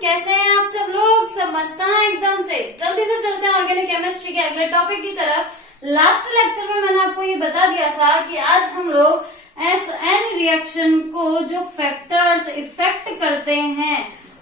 कैसे हैं आप सब लोग? सब मस्त हैं एकदम से। जल्दी से चलते हैं ऑर्गेनिक केमिस्ट्री के अगले टॉपिक की तरफ। लास्ट लेक्चर में मैंने आपको ये बता दिया था कि आज हम लोग SN रिएक्शन को जो फैक्टर्स इफेक्ट करते हैं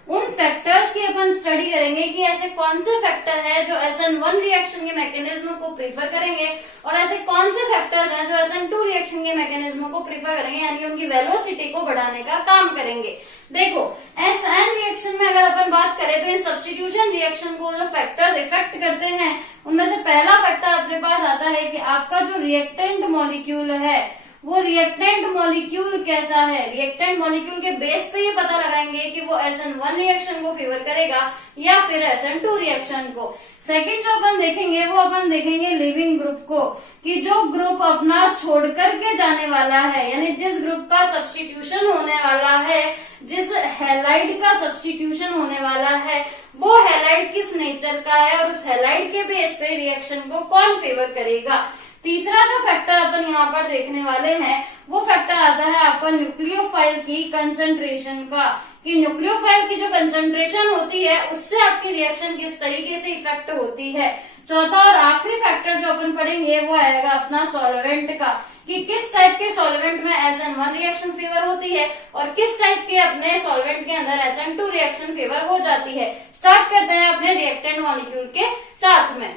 उन फैक्टर्स की अपन स्टडी करेंगे कि ऐसे कौन से फैक्टर है जो SN1 रिएक्शन के मैकेनिज्म को प्रीफर करेंगे और ऐसे कौन से फैक्टर्स हैं जो SN2 रिएक्शन के मैकेनिज्म को प्रीफर करेंगे, यानी उनकी वेलोसिटी को बढ़ाने का काम करेंगे। देखो, SN रिएक्शन में अगर अपन बात करें तो इन सब्स्टिट्यूशन रिएक्शन को जो फैक्टर्स इफेक्ट करते हैं उनमें से पहला फैक्टर अपने पास आता है कि आपका जो रिएक्टेंट मॉलिक्यूल है वो रिएक्टेंट मॉलिक्यूल कैसा है। रिएक्टेंट मॉलिक्यूल के बेस पे ये पता लगाएंगे कि वो SN1 रिएक्शन को फेवर करेगा या फिर SN2 रिएक्शन को। सेकंड जो अपन देखेंगे वो अपन देखेंगे लिविंग ग्रुप को, कि जो ग्रुप अपना छोड़ करके जाने वाला है, यानी जिस ग्रुप का सब्स्टिट्यूशन होने वाला है, जिस हैलाइड का सब्स्टिट्यूशन होने वाला है, वो हैलाइड किस नेचर का है और उस हैलाइड के बेस पे रिएक्शन को कौन फेवर करेगा। तीसरा जो फैक्टर अपन यहाँ पर देखने वाले हैं वो फैक्टर आता है आपका न्यूक्लियोफाइल की कंसंट्रेशन का, कि न्यूक्लियोफाइल की जो कंसंट्रेशन होती है उससे आपकी रिएक्शन किस तरीके से इफेक्ट होती है। चौथा और आखिरी फैक्टर जो अपन पढ़ेंगे वो आएगा अपना सॉल्वेंट का, कि किस टाइप के सॉल्वेंट में SN1 रिएक्शन फेवर होती है और किस टाइप के अपने सॉल्वेंट के अंदर SN2 रिएक्शन फेवर हो जाती है। स्टार्ट करते हैं अपने रिएक्टेंट मॉलिक्यूल के साथ में।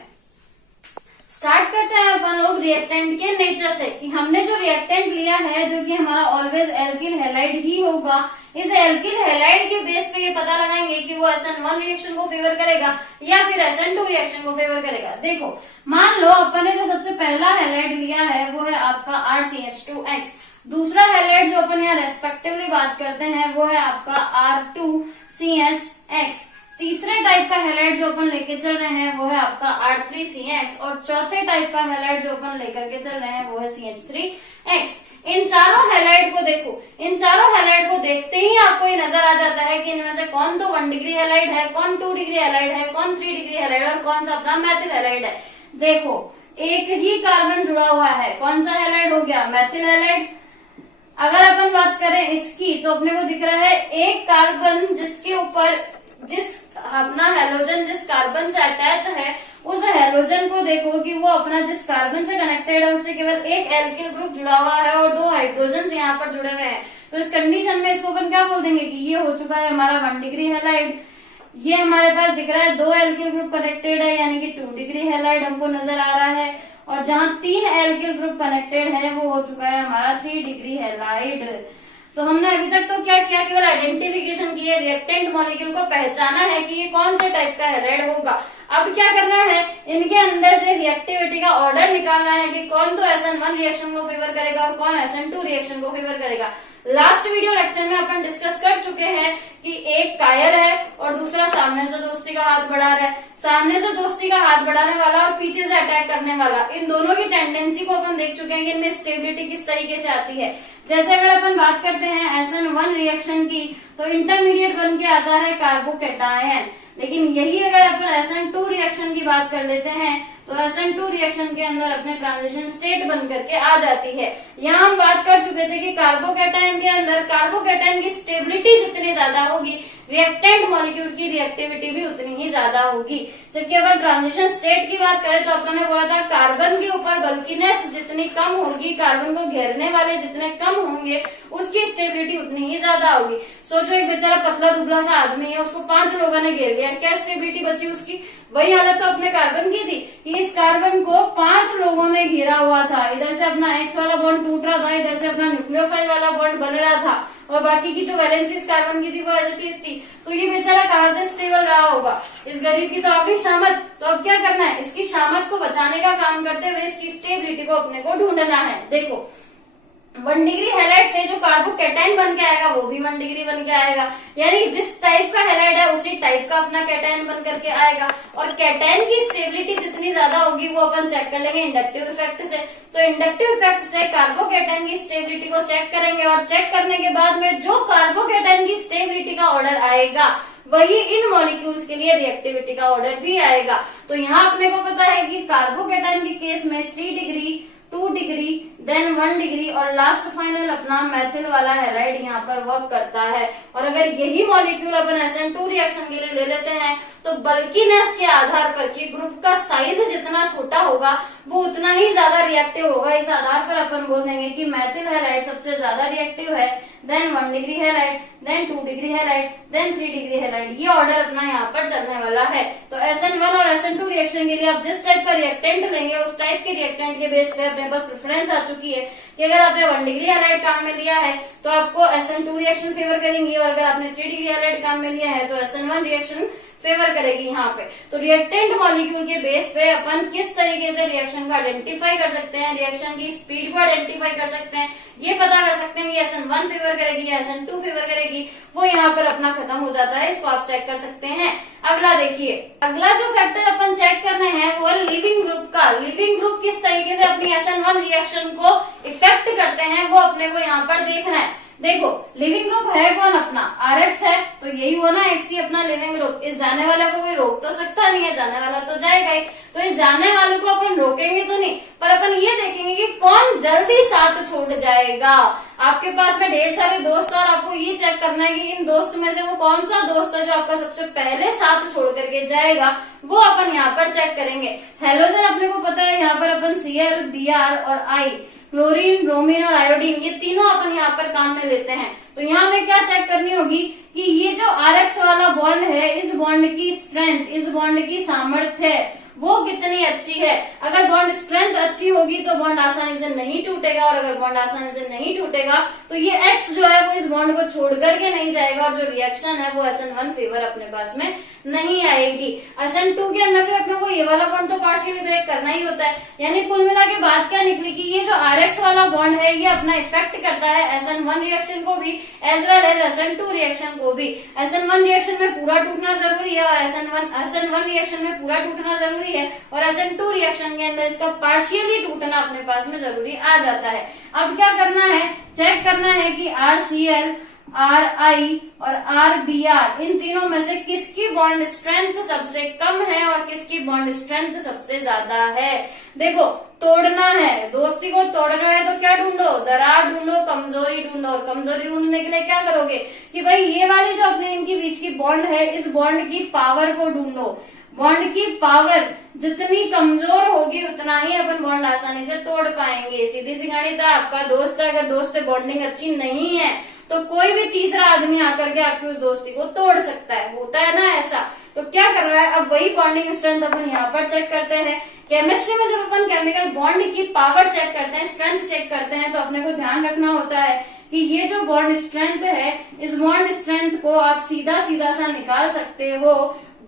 स्टार्ट करते हैं अपन लोग रिएक्टेंट के नेचर से, कि हमने जो रिएक्टेंट लिया है जो कि हमारा ऑलवेज एल्किल हैलाइड ही होगा। इस एल्किल हैलाइड के बेस पे ये पता लगाएंगे कि वो SN1 रिएक्शन को फेवर करेगा या फिर SN2 रिएक्शन को फेवर करेगा। देखो, मान लो अपन ने जो सबसे पहला हैलाइड लिया है वो है आपका RCH2X। दूसरा हैलाइड जो अपन यहाँ रेस्पेक्टिवली बात करते हैं वो है आपका R2CHX। तीसरे टाइप का हैलाइड जो अपन लेके चल रहे हैं वो है आपका R3CH और चौथे टाइप का हैलाइड जो अपन लेकर के चल रहे हैं वो है CH3X। इन चारों हैलाइड को देखो, इन चारों हैलाइड को देखते ही आपको ये नजर आ जाता है कि इनमें से कौन तो 1 डिग्री हैलाइड है, कौन 2 डिग्री हैलाइड है, कौन 3 डिग्री हैलाइड और कौन सा अपना मैथिल हैलाइड है। देखो, एक ही कार्बन जुड़ा हुआ है, कौन सा हैलाइड हो गया, मैथिल हैलाइड। अगर अपन बात करें इसकी तो अपने को दिख रहा है एक कार्बन जिसके ऊपर जिस अपना हैलोजन जिस कार्बन से अटैच है उस हैलोजन को देखो कि वो अपना जिस कार्बन से कनेक्टेड है उससे केवल एक एल्किल ग्रुप जुड़ा हुआ है और 2 हाइड्रोजन यहाँ पर जुड़े हुए हैं। तो इस कंडीशन में इसको अपन क्या बोल देंगे कि ये हो चुका है हमारा 1 डिग्री हैलाइड। ये हमारे पास दिख रहा है 2 एल्किल ग्रुप कनेक्टेड है यानी कि 2 डिग्री हैलाइड हमको नजर आ रहा है, और जहाँ 3 एल्किल ग्रुप कनेक्टेड है वो हो चुका है हमारा 3 डिग्री हैलाइड। तो हमने अभी तक तो क्या किया, केवल आइडेंटिफिकेशन की है, रिएक्टेंट मॉलिक्यूल को पहचाना है कि ये कौन से टाइप का हैलाइड होगा। अब क्या करना है, इनके अंदर से रिएक्टिविटी का ऑर्डर निकालना है कि कौन तो SN1 रिएक्शन को फेवर करेगा और कौन SN2 रिएक्शन को फेवर करेगा। लास्ट वीडियो लेक्चर में अपन डिस्कस कर चुके हैं कि एक कायर है और दूसरा सामने से दोस्ती का हाथ बढ़ा रहा है। सामने से दोस्ती का हाथ बढ़ाने वाला और पीछे से अटैक करने वाला, इन दोनों की टेंडेंसी को अपन देख चुके हैं कि इनमें स्टेबिलिटी किस तरीके से आती है। जैसे अगर अपन बात करते हैं SN1 रिएक्शन की तो इंटरमीडिएट बन के आता है कार्बोकैटायन, लेकिन यही अगर अपन SN2 रिएक्शन की बात कर लेते हैं तो SN2 रिएक्शन के अंदर अपने ट्रांजिशन स्टेट बन करके आ जाती है। यहाँ हम बात कर चुके थे कि कार्बोकैटायन के अंदर कार्बोकैटायन की स्टेबिलिटी जितनी ज्यादा होगी रिएक्टेंट मॉलिक्यूल की रिएक्टिविटी भी उतनी ही ज्यादा होगी। जबकि अगर ट्रांजिशन स्टेट की बात करें तो अपन ने बोला था कार्बन के ऊपर बल्कीनेस जितनी कम होगी, कार्बन को घेरने वाले जितने कम होंगे उसकी स्टेबिलिटी उतनी ही ज्यादा होगी। सोचो, एक बेचारा पतला दुबला सा आदमी है, उसको 5 लोगों ने घेर लिया, क्या स्टेबिलिटी बची उसकी? वही हालत तो अपने कार्बन की थी कि इस कार्बन को 5 लोगों ने घेरा हुआ था। इधर से अपना X वाला बॉन्ड टूट रहा था, इधर से अपना न्यूक्लियोफाइल वाला बॉन्ड बन रहा था और बाकी की जो वैलेंसी इस कार्बन की थी वो एज इट इज थी। तो ये बेचारा कहाँ से स्टेबल रहा होगा? इस गरीब की तो आ गई शामत। तो अब क्या करना है, इसकी शामत को बचाने का काम करते हुए इसकी स्टेबिलिटी को अपने को ढूंढना है। देखो, 1 डिग्री हैलाइड से जो कार्बोकैटायन बन के आएगा वो भी 1 डिग्री बन के आएगा, यानी जिस टाइप का हैलाइड है उसी टाइप का अपना कैटायन बन करके आएगा। और कैटायन की स्टेबिलिटी जितनी ज्यादा होगी वो अपन चेक कर लेंगे इंडक्टिव इफेक्ट से। तो इंडक्टिव इफेक्ट से कार्बोकैटायन की स्टेबिलिटी को चेक करेंगे और चेक करने के बाद में जो कार्बोकैटायन की स्टेबिलिटी का ऑर्डर आएगा वही इन मॉलिक्यूल्स के लिए रिएक्टिविटी का ऑर्डर भी आएगा। तो यहाँ अपने को पता है कि कार्बोकैटायन के केस में 3 डिग्री 2 डिग्री, देन 1 डिग्री और लास्ट फाइनल अपना मैथिल वाला हैलाइड यहाँ पर वर्क करता है। और अगर यही मॉलिक्यूल अपन SN2 रिएक्शन के लिए ले लेते हैं तो बल्कीनेस के आधार पर कि ग्रुप का साइज जितना छोटा होगा वो उतना ही ज्यादा रिएक्टिव होगा, इस आधार पर अपन बोल देंगे कि मैथिल हैलाइड सबसे ज्यादा रिएक्टिव है, then 1 degree halide, then 2 degree halide, then 3 degree halide. ये ऑर्डर अपना यहाँ पर चलने वाला है। तो SN1 और SN2 रिएक्शन के लिए आप जिस टाइप का रिएक्टेंट लेंगे उस टाइप के रिएक्टेंट के बेस पे अपने पास प्रेफरेंस आ चुकी है कि अगर आपने 1 डिग्री हैलाइड काम में लिया है तो आपको SN2 रिएक्शन फेवर करेंगी, और अगर आपने 3 डिग्री हैलाइड काम में लिया है तो SN1 रिएक्शन फेवर करेगी यहाँ पे। तो रिएक्टेंट मॉलिक्यूल के बेस पे अपन किस तरीके से रिएक्शन को आइडेंटिफाई कर सकते हैं, रिएक्शन की स्पीड को आइडेंटिफाई कर सकते हैं, ये पता कर सकते हैं कि SN1 फेवर करेगी या SN2 फेवर करेगी, वो यहाँ पर अपना खत्म हो जाता है। इसको आप चेक कर सकते हैं। अगला देखिए, अगला जो फैक्टर अपन चेक करने हैं वो है लिविंग ग्रुप का। लिविंग ग्रुप किस तरीके से अपनी SN1 रिएक्शन को इफेक्ट करते हैं वो अपने को यहाँ पर देखना है। देखो लिविंग ग्रुप है कौन अपना, RX है, तो यही हुआ ना X ही अपना लिविंग ग्रुप। इस जाने वाले को कोई रोक तो सकता नहीं है, जाने वाला तो जाएगा ही। तो इस जाने वाले को अपन रोकेंगे तो नहीं, पर अपन ये देखेंगे कि कौन जल्दी साथ छोड़ जाएगा। आपके पास में ढेर सारे दोस्त और आपको ये चेक करना है कि इन दोस्त में से वो कौन सा दोस्त है जो आपका सबसे पहले साथ छोड़ करके जाएगा, वो अपन यहाँ पर चेक करेंगे। हेलोजन अपने को पता है, यहाँ पर अपन Cl, Br और I, क्लोरीन, ब्रोमीन और आयोडीन, ये तीनों अपन यहाँ पर काम में लेते हैं। तो यहाँ हमें क्या चेक करनी होगी कि ये जो RX वाला बॉन्ड है, इस बॉन्ड की स्ट्रेंथ, इस बॉन्ड की सामर्थ्य वो कितनी अच्छी है। अगर बॉन्ड स्ट्रेंथ अच्छी होगी तो बॉन्ड आसानी से नहीं टूटेगा, और अगर बॉन्ड आसानी से नहीं टूटेगा तो ये X जो है वो इस बॉन्ड को छोड़ करके नहीं जाएगा, और जो रिएक्शन है वो SN1 फेवर अपने पास में नहीं आएगी। SN2 के अंदर भी अपने को ये वाला बॉन्ड तो पार्शियली ब्रेक करना ही होता है। यानी कुल मिला के बात क्या निकली कि ये जो RX वाला बॉन्ड है ये अपना इफेक्ट करता है SN1 रिएक्शन को भी as well as SN2 reaction को भी। SN1 रिएक्शन में पूरा टूटना जरूरी है और SN1 रिएक्शन में पूरा टूटना जरूरी है, और SN2 रिएक्शन के अंदर इसका पार्शियली टूटना अपने पास में जरूरी आ जाता है। अब क्या करना है, चेक करना है कि RCl, RI और RBr इन तीनों में से किसकी बॉन्ड स्ट्रेंथ सबसे कम है और किसकी बॉन्ड स्ट्रेंथ सबसे ज्यादा है। देखो तोड़ना है, दोस्ती को तोड़ना है तो क्या ढूंढो, दरार ढूंढो, कमजोरी ढूंढो। और कमजोरी ढूंढने के लिए क्या करोगे कि भाई ये वाली जो अपने इनके बीच की बॉन्ड है, इस बॉन्ड की पावर को ढूंढो। बॉन्ड की पावर जितनी कमजोर होगी उतना ही अपन बॉन्ड आसानी से तोड़ पाएंगे। सीधी सी गणित है, आपका दोस्त है, अगर दोस्त से बॉन्डिंग अच्छी नहीं है तो कोई भी तीसरा आदमी आकर के आपकी उस दोस्ती को तोड़ सकता है, होता है ना ऐसा। तो क्या कर रहा है, अब वही बॉन्डिंग स्ट्रेंथ अपन यहाँ पर चेक करते हैं। केमिस्ट्री में जब अपन केमिकल बॉन्ड की पावर चेक करते हैं, स्ट्रेंथ चेक करते हैं, तो अपने को ध्यान रखना होता है कि ये जो बॉन्ड स्ट्रेंथ है, इस बॉन्ड स्ट्रेंथ को आप सीधा सीधा सा निकाल सकते हो,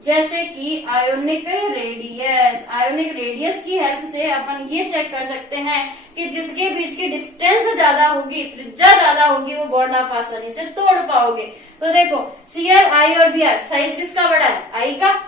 जैसे कि आयोनिक रेडियस। आयोनिक रेडियस की हेल्प से अपन ये चेक कर सकते हैं कि जिसके बीच की डिस्टेंस ज्यादा होगी, त्रिज्या ज्यादा होगी, वो बॉन्ड आप आसानी से तोड़ पाओगे। तो देखो Cl, I और Br, साइज किसका बड़ा है, I का।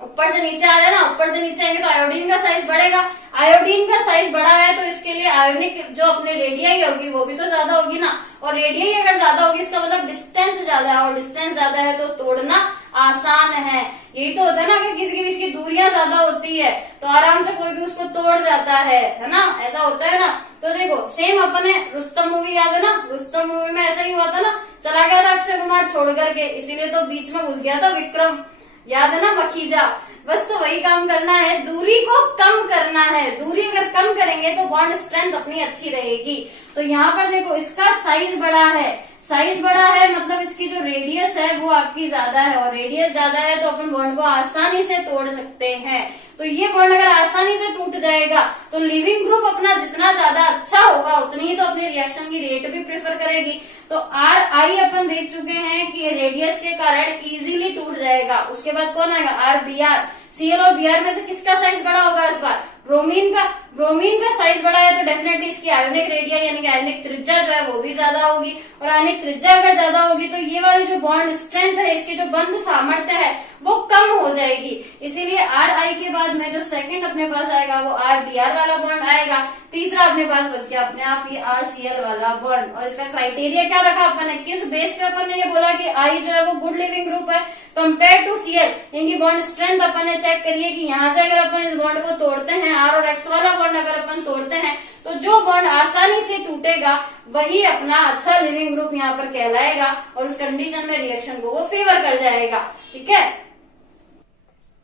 ऊपर से नीचे आ रहा है ना, ऊपर से नीचे आएंगे तो आयोडीन का साइज बढ़ेगा। आयोडीन का साइज बड़ा है तो इसके लिए आयोनिक जो अपने रेडियाई होगी वो भी तो ज्यादा होगी ना, और रेडियाई अगर ज्यादा होगी इसका मतलब डिस्टेंस ज्यादा है, और डिस्टेंस ज्यादा है तो तोड़ना आसान है। यही तो होता है ना, अगर किसी के बीच की दूरियां ज्यादा होती है तो आराम से कोई भी उसको तोड़ जाता है ना, ऐसा होता है ना। तो देखो सेम अपने रुस्तम मूवी याद है ना, रुस्तम मूवी में ऐसा ही हुआ था ना, चला गया था अक्षय कुमार छोड़ करके, इसीलिए तो बीच में घुस गया था विक्रम, याद है ना, मखीजा। बस तो वही काम करना है, दूरी को कम करना है। दूरी अगर कम करेंगे तो बॉन्ड स्ट्रेंथ अपनी अच्छी रहेगी। तो यहाँ पर देखो इसका साइज बड़ा है, साइज बड़ा है मतलब इसकी जो रेडियस है वो आपकी ज्यादा है, और रेडियस ज्यादा है तो अपन बॉन्ड को आसानी से तोड़ सकते हैं। तो ये बॉन्ड अगर आसानी से टूट जाएगा तो लिविंग ग्रुप अपना जितना ज्यादा अच्छा होगा उतनी ही तो अपने रिएक्शन की रेट भी प्रेफर करेगी। तो RI अपन देख चुके हैं कि रेडियस के कारण इजीली टूट जाएगा। उसके बाद कौन आएगा, RBr। Cl और Br में से किसका साइज बड़ा होगा इस बार, ब्रोमीन का। ब्रोमीन का साइज बड़ा है तो डेफिनेटली इसकी आयोनिक रेडिया यानी कि आयोनिक त्रिज्या जो है वो भी ज्यादा होगी, और आयोनिक त्रिज्या अगर ज्यादा होगी तो ये वाली जो बॉन्ड स्ट्रेंथ है, इसकी जो बंध सामर्थ्य है वो कम हो जाएगी। इसीलिए RI के बाद में जो सेकंड अपने पास आएगा वो RBr वाला बॉन्ड आएगा। तीसरा अपने पास बच गया अपने आप ये RCl वाला बॉन्ड। और इसका क्राइटेरिया क्या रखा अपन ने, किस बेस पे अपन ने ये बोला कि I जो है वो गुड लिविंग ग्रुप है कंपेयर टू Cl। इनकी बॉन्ड स्ट्रेंथ अपन ने चेक करिए कि यहाँ से अगर अपन इस बॉन्ड को तोड़ते हैं, R और X वाला बॉन्ड अगर अपन तोड़ते हैं तो जो बॉन्ड आसानी से टूटेगा वही अपना अच्छा लिविंग ग्रुप यहाँ पर कहलाएगा और उस कंडीशन में रिएक्शन को वो फेवर कर जाएगा। ठीक है।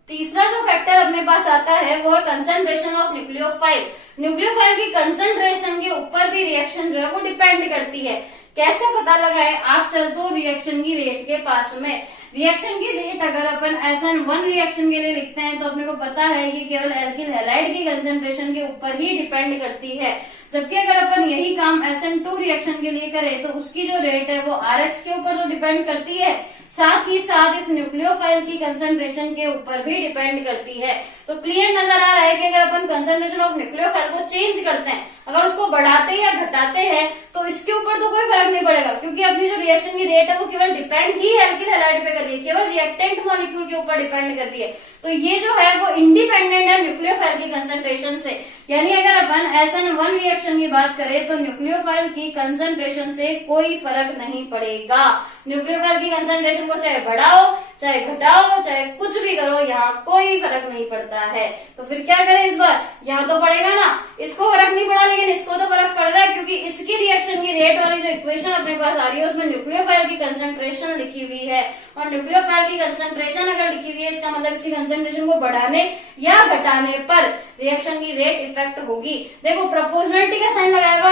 तीसरा जो फैक्टर अपने पास आता है वो है कंसंट्रेशन ऑफ न्यूक्लियोफाइल। न्यूक्लियोफाइल की कंसंट्रेशन के ऊपर भी रिएक्शन जो है वो डिपेंड करती है। कैसे पता लगाए? आप चल तो रिएक्शन की रेट के पास में, रिएक्शन की रेट अगर अपन SN1 रिएक्शन के लिए लिखते हैं तो अपने को पता है कि केवल एल्किल हैलाइड की कंसंट्रेशन के ऊपर ही डिपेंड करती है, जबकि अगर अपन यही काम SN2 रिएक्शन के लिए करें तो उसकी जो रेट है वो RX के ऊपर तो डिपेंड करती है, साथ ही साथ इस न्यूक्लियोफाइल की कंसंट्रेशन के ऊपर भी डिपेंड करती है। तो क्लियर नजर आ रहा है कि अगर अपन कंसंट्रेशन ऑफ न्यूक्लियोफाइल को चेंज करते हैं, अगर उसको बढ़ाते या घटाते हैं तो इसके ऊपर तो कोई फर्क नहीं पड़ेगा, क्योंकि अपनी जो रिएक्शन की रेट है वो केवल डिपेंड ही एल्किल हैलाइड पे कर रही है, केवल रिएक्टेंट मॉलिक्यूल के ऊपर डिपेंड कर रही है। तो ये जो है वो इंडिपेंडेंट है न्यूक्लियोफाइल की कंसंट्रेशन से। यानी अगर अपन SN1 रिएक्शन की बात करें तो न्यूक्लियोफाइल की कंसंट्रेशन से कोई फर्क नहीं पड़ेगा। न्यूक्लियोफाइल की कंसंट्रेशन को चाहे बढ़ाओ चाहे घटाओ चाहे कुछ भी करो, यहाँ कोई फर्क नहीं पड़ता है। तो फिर क्या करें इस बार? यहाँ तो पड़ेगा ना, इसको फर्क नहीं पड़ा लेकिन इसको तो फर्क पड़ रहा है, क्योंकि इसकी रिएक्शन की रेट वाली जो इक्वेशन अपने पास आ रही है उसमें न्यूक्लियोफाइल की कंसंट्रेशन लिखी हुई है, और न्यूक्लियोफाइल की कंसंट्रेशन अगर लिखी हुई है इसका मतलब इसकी कंसंट्रेशन को बढ़ाने या घटाने पर रिएक्शन की रेट इफेक्ट होगी। देखो प्रोपोर्शनलिटी का साइन लगाया हुआ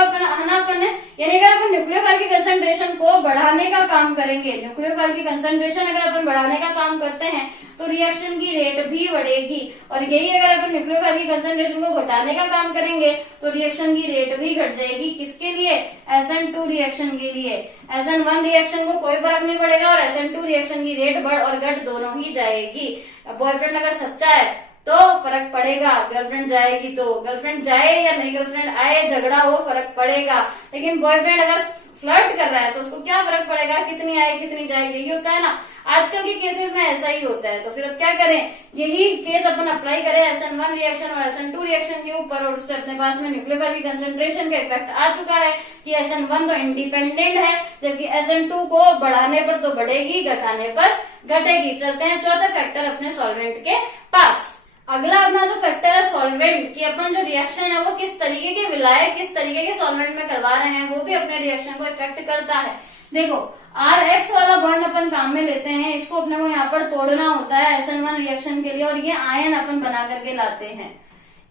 अपन ने, यानी अगर अपन न्यूक्लियोफाइल की कंसंट्रेशन को बढ़ाने का काम करेंगे, न्यूक्लियोफाइल की कंसंट्रेशन अगर अपन बढ़ाने का काम करते हैं तो रिएक्शन की रेट भी बढ़ेगी, और यही अगर अपन न्यूक्लियोफाइल की कंसंट्रेशन को घटाने का काम करेंगे तो रिएक्शन की रेट भी घट जाएगी। किसके लिए? SN2 रिएक्शन के लिए। SN1 रिएक्शन को कोई फर्क नहीं पड़ेगा और SN2 रिएक्शन की रेट बढ़ और घट दोनों ही जाएगी। बॉयफ्रेंड अगर सच्चा है तो फर्क पड़ेगा, गर्लफ्रेंड जाएगी तो, गर्लफ्रेंड जाए या नहीं गर्लफ्रेंड आए झगड़ा हो फर्क पड़ेगा, लेकिन बॉयफ्रेंड अगर फ्लर्ट कर रहा है तो उसको क्या फर्क पड़ेगा कितनी आए कितनी जाएगी, यही होता है ना। आजकल के केसेस में ऐसा ही होता है। तो फिर अब क्या करें? यही केस अपन अप्लाई करें SN1 रिएक्शन और SN2 रिएक्शन के ऊपर, और उससे अपने पास में न्यूक्लियोफाइल की कंसंट्रेशन का इफेक्ट आ चुका है कि SN1 तो इंडिपेंडेंट है, जबकि SN2 को बढ़ाने पर तो बढ़ेगी घटाने पर घटेगी। चलते हैं चौथे फैक्टर अपने सॉल्वेंट के पास। अगला अपना जो फैक्टर है सॉल्वेंट की, अपन जो रिएक्शन है वो किस तरीके के विलायक किस तरीके के सॉल्वेंट में करवा रहे हैं वो भी अपने रिएक्शन को इफेक्ट करता है। देखो RX वाला बॉन्ड अपन काम में लेते हैं, इसको अपने को यहाँ पर तोड़ना होता है SN1 रिएक्शन के लिए, और ये आयन अपन बना करके लाते हैं,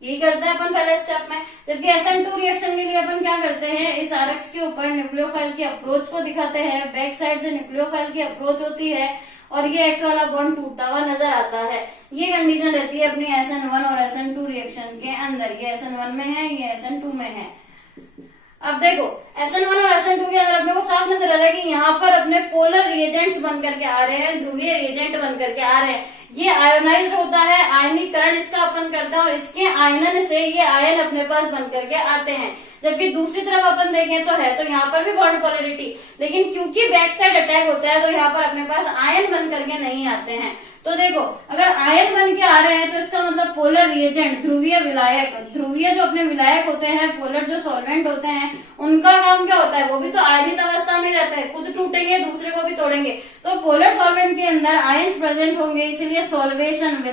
यही करते हैं अपन पहले स्टेप में। जबकि SN2 रिएक्शन के लिए अपन क्या करते हैं? इस RX के ऊपर न्यूक्लियोफाइल की अप्रोच को दिखाते हैं, बैक साइड से न्यूक्लियोफाइल की अप्रोच होती है और ये X वाला बॉन्ड टूटता हुआ नजर आता है। ये कंडीशन रहती है अपनी SN1 और SN2 रिएक्शन के अंदर। ये SN1 में है, ये SN2 में है। अब देखो SN1 और SN2 के अंदर अपने को साफ नजर आ रहा है कि यहाँ पर अपने पोलर रिएजेंट्स बन करके आ रहे हैं, ध्रुवीय रिएजेंट बन करके आ रहे हैं। ये आयोनाइज्ड होता है, आयनीकरण इसका अपन करते हैं और इसके आयनन से ये आयन अपने पास बन करके आते हैं। जबकि दूसरी तरफ अपन देखें तो है तो यहाँ पर भी बॉन्ड पोलरिटी, लेकिन क्योंकि बैक साइड अटैक होता है तो यहाँ पर अपने पास आयन बन करके नहीं आते हैं। तो देखो अगर आयन बन के आ रहे हैं तो इसका मतलब पोलर रिएजेंट, ध्रुवीय विलायक, ध्रुवीय जो अपने विलायक होते हैं, पोलर जो सॉल्वेंट होते हैं, उनका काम क्या होता है? वो भी तो आयनित अवस्था में रहता है, खुद टूटेंगे दूसरे को भी तोड़ेंगे। तो पोलर सॉल्वेंट के अंदर आयन्स प्रेजेंट होंगे, इसीलिए सॉल्वेशन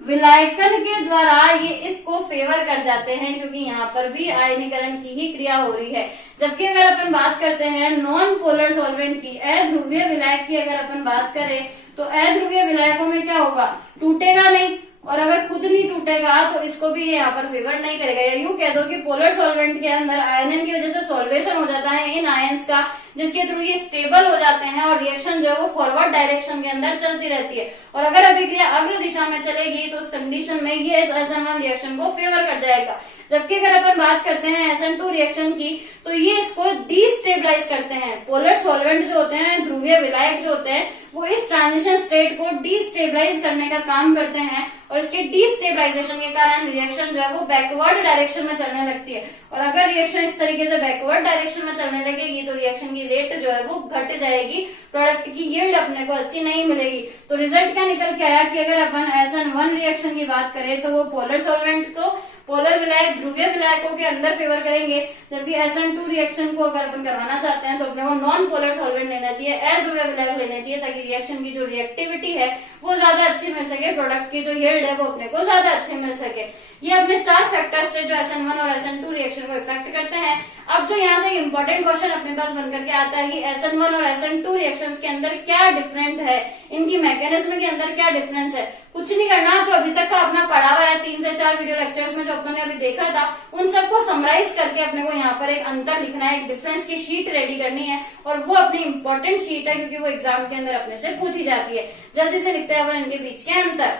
विलायकन के द्वारा ये इसको फेवर कर जाते हैं, क्योंकि यहाँ पर भी आयनीकरण की ही क्रिया हो रही है। जबकि अगर अपन बात करते हैं नॉन पोलर सॉल्वेंट की, अध्रुवीय विलायक की अगर अपन बात करें तो अध्रुवीय विलायकों में क्या होगा? टूटेगा नहीं, और अगर खुद नहीं टूटेगा तो इसको भी यहाँ पर फेवर नहीं करेगा। या यूं कह दो कि पोलर सॉल्वेंट के अंदर आयनन की वजह से सॉल्वेशन हो जाता है इन आयंस का, जिसके थ्रू ये स्टेबल हो जाते हैं और रिएक्शन जो है वो फॉरवर्ड डायरेक्शन के अंदर चलती रहती है। और अगर अभिक्रिया अग्र दिशा में चलेगी तो उस कंडीशन में ये इस SN1 रिएक्शन को फेवर कर जाएगा। जबकि अगर अपन बात करते हैं SN2 रिएक्शन की तो ये इसको डिस्टेबलाइज करते हैं। पोलर सॉल्वेंट जो होते हैं, ध्रुवीय विलायक जो होते हैं, वो इस ट्रांजिशन स्टेट को डिस्टेबलाइज करने का काम करते हैं, और इसके डिस्टेबलाइजेशन के कारण रिएक्शन जो है वो बैकवर्ड डायरेक्शन में चलने लगती है। और अगर रिएक्शन इस तरीके से बैकवर्ड डायरेक्शन में चलने लगेगी तो रिएक्शन की रेट जो है वो घट जाएगी, प्रोडक्ट की यील्ड अपने को अच्छी नहीं मिलेगी। तो रिजल्ट क्या निकल के आया कि अगर अपन SN1 रिएक्शन की बात करें तो वो पोलर सॉल्वेंट को पोलर विलायक ध्रुवीय विलायकों के अंदर फेवर करेंगे, जबकि SN2 रिएक्शन को अगर अपन करवाना चाहते हैं तो अपने को नॉन पोलर सॉल्वेंट लेना चाहिए, अध्रुवीय विलायक लेना चाहिए, ताकि रिएक्शन की जो रिएक्टिविटी है वो ज्यादा अच्छी मिल सके, प्रोडक्ट की जो यील्ड है वो अपने को ज्यादा अच्छी मिल सके। ये अपने 4 फैक्टर्स से जो SN1 और SN2 रिएक्शन को इफेक्ट करते हैं। अब जो यहाँ से इंपॉर्टेंट क्वेश्चन अपने पास बनकर के आता है कि SN1 और SN2 रिएक्शंस के अंदर क्या डिफरेंट है, इनकी मैकेनिज्म के अंदर क्या डिफरेंस है। कुछ नहीं करना, जो अभी तक का अपना पढ़ा हुआ है 3 से 4 वीडियो लेक्चर्स में जो अपने अभी देखा था, उन सबको समराइज करके अपने को यहाँ पर एक अंतर लिखना है, एक डिफरेंस की शीट रेडी करनी है, और वो अपनी इंपॉर्टेंट शीट है क्योंकि वो एग्जाम के अंदर अपने से पूछी जाती है। जल्दी से लिखते हैं अपन इनके बीच के अंतर।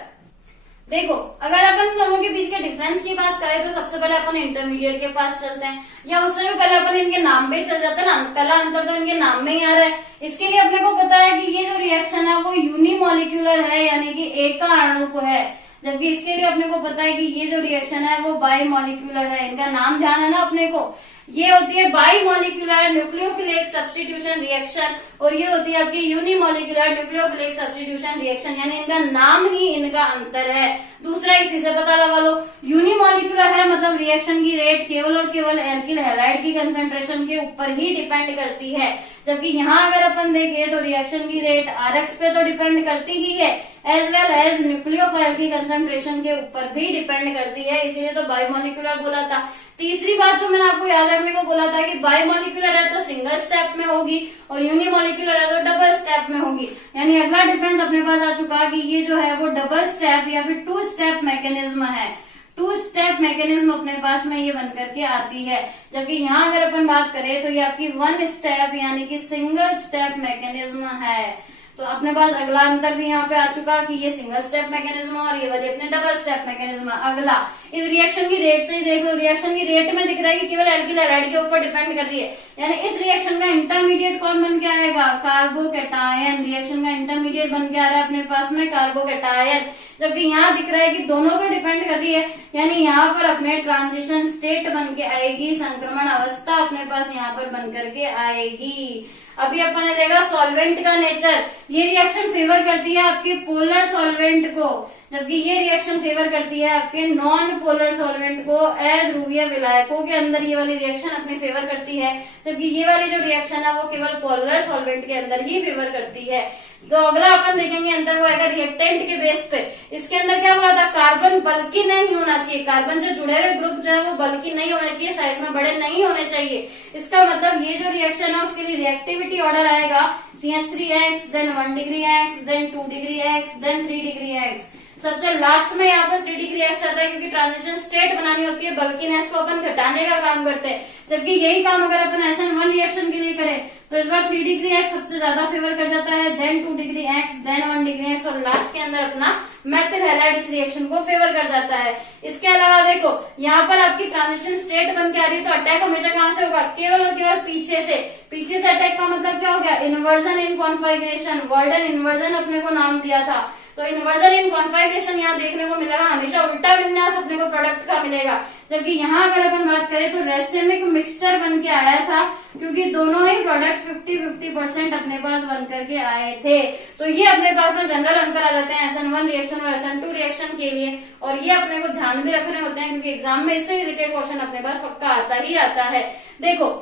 देखो, अगर अपन दोनों के बीच के डिफरेंस की बात करें तो सबसे पहले अपन इंटरमीडिएट के पास चलते हैं, या उससे भी पहले अपन इनके नाम पे चल जाते हैं ना। पहला अंतर तो इनके नाम में ही आ रहा है। इसके लिए अपने को पता है कि ये जो रिएक्शन है वो यूनिमोलिक्यूलर है, यानी कि एक का अणु है, जबकि इसके लिए अपने को पता है कि ये जो रिएक्शन है वो बाइमोलिक्यूलर है। इनका नाम ध्यान है ना अपने को, ये होती है बाइमोलिक्यूलर न्यूक्लियोफिलिक सब्स्टिट्यूशन रिएक्शन, और ये होती है आपकी यूनिमोलिक्यूलर न्यूक्लियोफिलिक सब्स्टिट्यूशन रिएक्शन, यानी इनका नाम ही इनका अंतर है। दूसरा इसी से पता लगा लो, यूनिमोलिक्यूलर है मतलब रिएक्शन की रेट केवल और केवल एल्किल हैलाइड की कंसंट्रेशन के ऊपर ही डिपेंड करती है, जबकि यहाँ अगर अपन देखें तो रिएक्शन की रेट RX पे तो डिपेंड करती ही है, एज वेल एज न्यूक्लियोफाइल की कंसंट्रेशन के ऊपर भी डिपेंड करती है, इसीलिए तो बायोमोलिक्यूलर बोला था। तीसरी बात जो मैंने आपको याद रखने को बोला था कि बायोमोलिक्यूलर है तो सिंगल स्टेप में होगी और यूनिमोलिक्यूलर है तो डबल स्टेप में होगी, यानी अगला डिफरेंस अपने पास आ चुका कि ये जो है वो डबल स्टेप या फिर 2 स्टेप मैकेनिज्म है। 2 स्टेप मैकेनिज्म अपने पास में ये बनकर के आती है, जबकि यहाँ अगर अपन बात करें तो ये आपकी 1 स्टेप यानी कि सिंगल स्टेप मैकेनिज्म है। तो अपने पास अगला अंतर भी यहाँ पे आ चुका कि ये सिंगल स्टेप मैकेनिज्म और ये वाली अपने डबल स्टेप मैकेनिज्म। अगला, इस रिएक्शन की रेट से ही देख लो, रिएक्शन की रेट में दिख रहा है कि केवल एल्किल हैलाइड के ऊपर डिपेंड कर रही है, यानी इस रिएक्शन का इंटरमीडिएट कौन बन के आएगा, कार्बोकैटायन। रिएक्शन का इंटरमीडिएट बन के आ रहा है अपने पास में कार्बोकैटायन, जबकि यहाँ दिख रहा है कि दोनों पर डिपेंड कर रही है, यानी यहाँ पर अपने ट्रांजिशन स्टेट बन के आएगी, संक्रमण अवस्था अपने पास यहाँ पर बन करके आएगी। अभी अपन ने देखा सॉल्वेंट का नेचर, ये रिएक्शन फेवर करती है आपके पोलर सॉल्वेंट को, जबकि ये रिएक्शन फेवर करती है आपके नॉन पोलर सॉल्वेंट को, अध्रुवीय विलायकों के अंदर ये वाली रिएक्शन अपने फेवर करती है, जबकि ये वाली जो रिएक्शन है वो केवल पोलर सॉल्वेंट के अंदर ही फेवर करती है। तो अगला अपन देखेंगे अंतर वो आएगा रिएक्टेंट के बेस पे। इसके अंदर क्या बोला था, कार्बन बल्कि नहीं होना चाहिए, कार्बन से जुड़े हुए ग्रुप जो है वो बल्कि नहीं होने चाहिए, साइज में बड़े नहीं होने चाहिए। इसका मतलब ये जो रिएक्शन है उसके लिए रिएक्टिविटी ऑर्डर आएगा CH3X, then 1 degree X, then 2 degree X, then 3 degree X। सबसे लास्ट में यहाँ पर 3 डिग्री X आता है क्योंकि ट्रांजिशन स्टेट बनानी होती है, बल्किनेस को अपन घटाने का काम करते हैं, जबकि यही काम अगर अपन SN1 रिएक्शन के लिए करें तो इस बार 3 डिग्री X सबसे ज्यादा फेवर कर जाता है, then 2 degree X, then 1 degree X, और लास्ट के अंदर अपना मेथिल हैलाइड इस रिएक्शन को फेवर कर जाता है। इसके अलावा देखो यहाँ पर आपकी ट्रांजिशन स्टेट बन के आ रही है, तो अटैक हमेशा कहाँ से होगा, केवल और केवल पीछे से। पीछे से अटैक का मतलब क्या हो गया, इन्वर्जन इन कॉन्फिगरेशन, वर्ल्डन इन्वर्जन अपने को नाम दिया था, तो इन्वर्जन इन कॉन्फिगरेशन यहाँ देखने को मिलेगा, हमेशा उल्टा विन्यास अपने को प्रोडक्ट का मिलेगा। जबकि यहाँ अगर अपन बात करें तो रेसिमिक मिक्सचर बन के आया था, क्योंकि दोनों ही प्रोडक्ट 50-50% अपने पास बन करके आए थे। तो ये अपने पास में जनरल अंतर आ जाते हैं SN1 रिएक्शन और SN2 रिएक्शन के लिए, और ये अपने को ध्यान भी रखने होते हैं क्योंकि एग्जाम में इससे रिलेटेड क्वेश्चन अपने पास पक्का आता ही आता है। देखो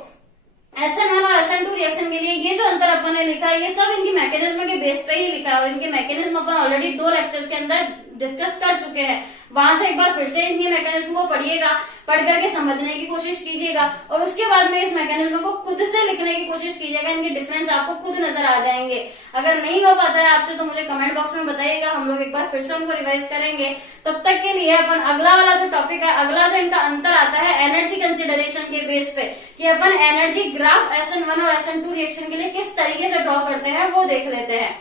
SN1 और SN2 रिएक्शन के लिए ये जो अंतर अपन ने लिखा है ये सब इनकी मैकेनिज्म के बेस पे ही लिखा है, और इनके मैकेनिज्म अपन ऑलरेडी 2 लेक्चर्स के अंदर डिस्कस कर चुके हैं। वहां से एक बार फिर से इनकी मैकेनिज्म को पढ़िएगा, पढ़ करके समझने की कोशिश कीजिएगा, और उसके बाद में इस मैकेनिज्म को खुद से लिखने की कोशिश कीजिएगा, इनके डिफरेंस आपको खुद नजर आ जाएंगे। अगर नहीं हो पाता है आपसे तो मुझे कमेंट बॉक्स में बताइएगा, हम लोग एक बार फिर से उनको रिवाइज करेंगे। तब तक के लिए अपन अगला वाला जो टॉपिक है, अगला जो इनका अंतर आता है एनर्जी कंसिडरेशन के बेस पे, कि अपन एनर्जी ग्राफ SN1 और SN2 रिएक्शन के लिए किस तरीके से ड्रॉ करते हैं वो देख लेते हैं।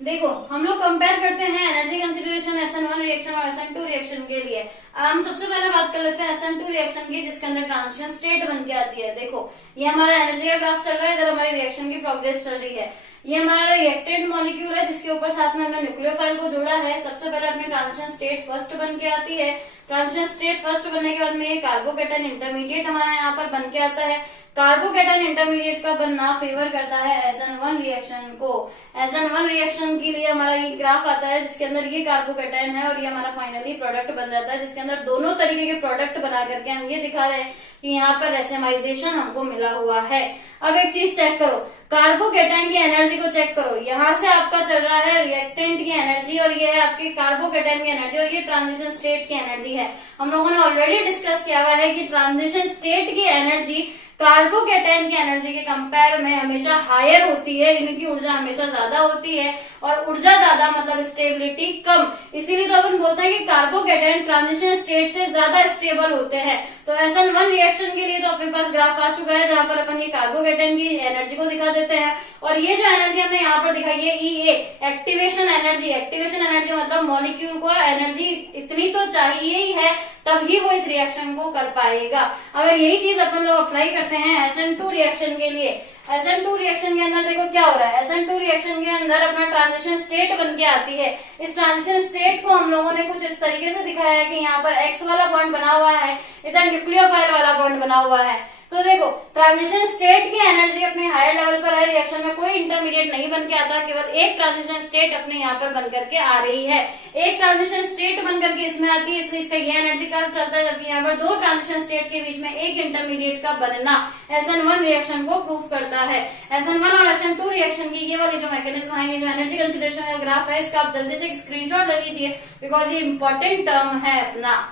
देखो हम लोग कंपेयर करते हैं एनर्जी कंसिडरेशन SN1 रिएक्शन और SN2 रिएक्शन के लिए। हम सबसे पहले बात कर लेते हैं SN2 रिएक्शन की, जिसके अंदर ट्रांजिशन स्टेट बन के आती है। देखो ये हमारा एनर्जी का ग्राफ चल रहा है, इधर हमारी रिएक्शन की प्रोग्रेस चल रही है। ये हमारा रिएक्टेंट मॉलिक्यूल है जिसके ऊपर साथ में हमने न्यूक्लियोफाइल को जोड़ा है। सबसे पहले अपनी ट्रांजिशन स्टेट फर्स्ट बन के आती है। ट्रांजिशन स्टेट फर्स्ट बनने के बाद में ये कार्बोकैटायन इंटरमीडिएट हमारा यहाँ पर बन के आता है। कार्बोकेटाइन इंटरमीडिएट का बनना फेवर करता है SN1 रिएक्शन को। SN1 रिएक्शन के लिए हमारा ये ग्राफ आता है जिसके अंदर ये कार्बोकेटाइन है और ये हमारा फाइनली प्रोडक्ट बन जाता है, जिसके अंदर दोनों तरीके के प्रोडक्ट बना करके हम ये दिखा रहे हैं कि यहाँ पर रेसेमाइजेशन हमको मिला हुआ है। अब एक चीज चेक करो, कार्बोकेटाइन की एनर्जी को चेक करो। यहाँ से आपका चल रहा है रिएक्टेंट की एनर्जी और ये है आपकी कार्बोकेटाइन की एनर्जी और ये ट्रांजिशन स्टेट की एनर्जी है। हम लोगों ने ऑलरेडी डिस्कस किया हुआ है कि ट्रांजिशन स्टेट की एनर्जी कार्बोकेटाइन की एनर्जी के कंपेयर में हमेशा हायर होती है, इनकी ऊर्जा हमेशा ज्यादा होती है और ऊर्जा ज्यादा मतलब स्टेबिलिटी कम। इसीलिए तो अपन बोलते हैं कि कार्बोकेटाइन ट्रांजिशन स्टेट से ज्यादा स्टेबल होते हैं। तो SN1 रिएक्शन के लिए तो अपने पास ग्राफ आ चुका है जहां पर अपन ये कार्बोकेटाइन की एनर्जी को दिखा देते हैं और ये जो एनर्जी हमने यहाँ पर दिखाई है EA activation energy. Activation energy मतलब मॉलिक्यूल को एनर्जी इतनी तो चाहिए ही है तभी वो इस रिएक्शन को कर पाएगा। अगर यही चीज अपन लोग अप्लाई करते हैं SN2 रिएक्शन के लिए, SN2 रिएक्शन के अंदर देखो क्या हो रहा है। SN2 रिएक्शन के अंदर अपना ट्रांजिशन स्टेट बन के आती है। इस ट्रांजिशन स्टेट को हम लोगों ने कुछ इस तरीके से दिखाया है कि यहाँ पर X वाला बॉन्ड बना हुआ है, इधर न्यूक्लियोफाइल वाला बॉन्ड बना हुआ है। तो देखो ट्रांजिशन स्टेट की एनर्जी अपने हायर लेवल पर है, रिएक्शन में कोई इंटरमीडिएट नहीं बन के आता, केवल एक ट्रांजिशन स्टेट अपने यहाँ पर बन करके आ रही है। एक ट्रांजिशन स्टेट बन करके इसमें आती है, इसलिए इसका ये एनर्जी कर्व चलता है, जबकि यहाँ पर दो ट्रांजिशन स्टेट के बीच में एक इंटरमीडिएट का बनना SN1 रिएक्शन को प्रूव करता है। SN1 और SN2 रिएक्शन की ये वाली जो मैकेनिज्म है, ये जो एनर्जी कंसिडरेशन का ग्राफ है, इसका आप जल्दी से स्क्रीनशॉट ले लीजिए बिकॉज ये इंपॉर्टेंट टर्म है अपना।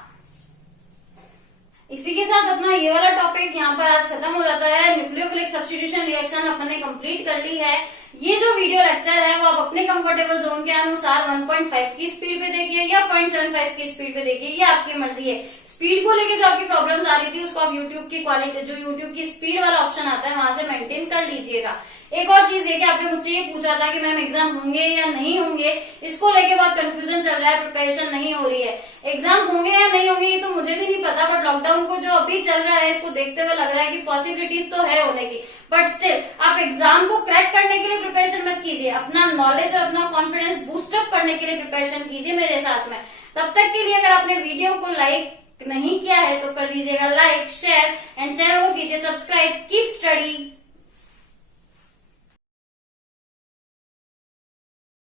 इसी के साथ अपना ये वाला टॉपिक यहाँ पर आज खत्म हो जाता है। न्यूक्लियोफिलिक सब्स्टिट्यूशन रिएक्शन अपन ने कंप्लीट कर ली है। ये जो वीडियो लेक्चर है वो आप अपने कंफर्टेबल जोन के अनुसार 1.5 की स्पीड पे देखिए या 0.75 की स्पीड पे देखिए, ये आपकी मर्जी है। स्पीड को लेके जो आपकी प्रॉब्लम्स आ रही थी उसको आप यूट्यूब की क्वालिटी, जो यूट्यूब की स्पीड वाला ऑप्शन आता है वहां से मेंटेन कर लीजिएगा। एक और चीज देखिए, आपने मुझसे ये पूछा था कि मैम एग्जाम होंगे या नहीं होंगे, इसको लेके बहुत कंफ्यूजन चल रहा है, प्रिपरेशन नहीं हो रही है। एग्जाम होंगे या नहीं होंगे ये तो मुझे भी नहीं पता, बट लॉकडाउन को जो अभी चल रहा है इसको देखते हुए लग रहा है कि पॉसिबिलिटीज तो है होने की, बट स्टिल आप एग्जाम को क्रैक करने के लिए प्रिपरेशन मत कीजिए, अपना नॉलेज और अपना कॉन्फिडेंस बूस्टअप करने के लिए प्रिपरेशन कीजिए मेरे साथ में। तब तक के लिए अगर आपने वीडियो को लाइक नहीं किया है तो कर दीजिएगा लाइक, शेयर एंड चैनल को कीजिए सब्सक्राइब। Keep study.